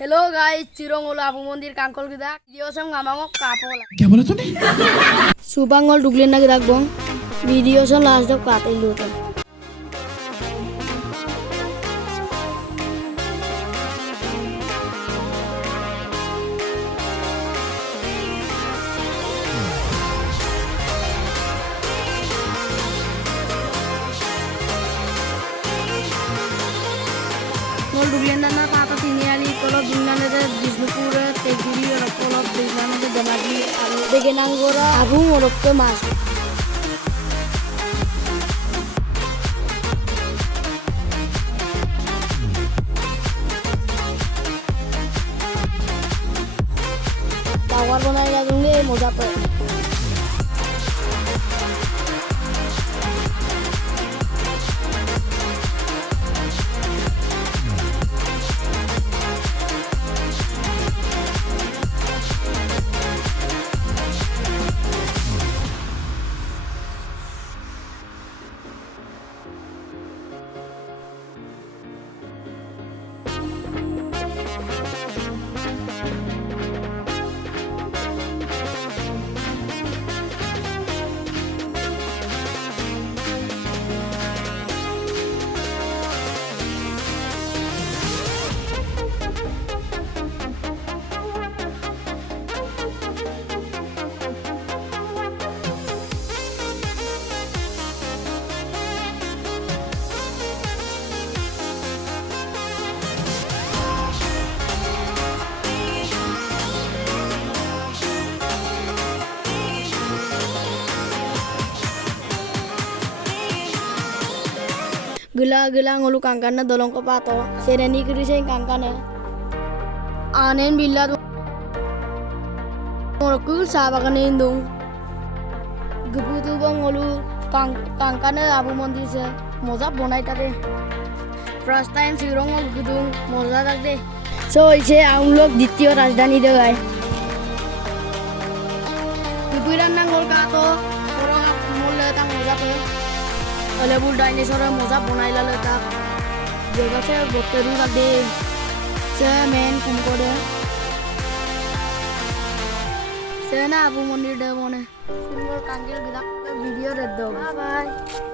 Hello guys चिरंगोला आपु मंदिर कांकोल गिदा video सम गामांगो कापोला क्या बोला तूने? सुबांगोल दुगलेना गिदा बंग वीडियो सम लास्ट दब काते लोटा मोल दुगलेना ना पाता तिनियाली तलब दिनाने दे बिष्णुपुर तेजुरी और तलब दिनाने दे दमाजी और बेगेनांगोरा habung और के मास टावर बनाएगा दूंगे मजा पे gila ngolu kangkana dolong ko pato sereni kiri sen kangkana anen billa morokul sabakan indung gubutu bang ngolu kangkana abu mandir se moza bonai tade first time sirong gudung moza takde so इसे हम लोग द्वितीय राजधानी दे गए गुबुरान नांगोल का तो orang मोल तंग मोजा पे oleh bul dinosaur moza bonai la leta jega se botteru la de se men kumko de se na abu mondir de mone single kangil gilak video reddo bye bye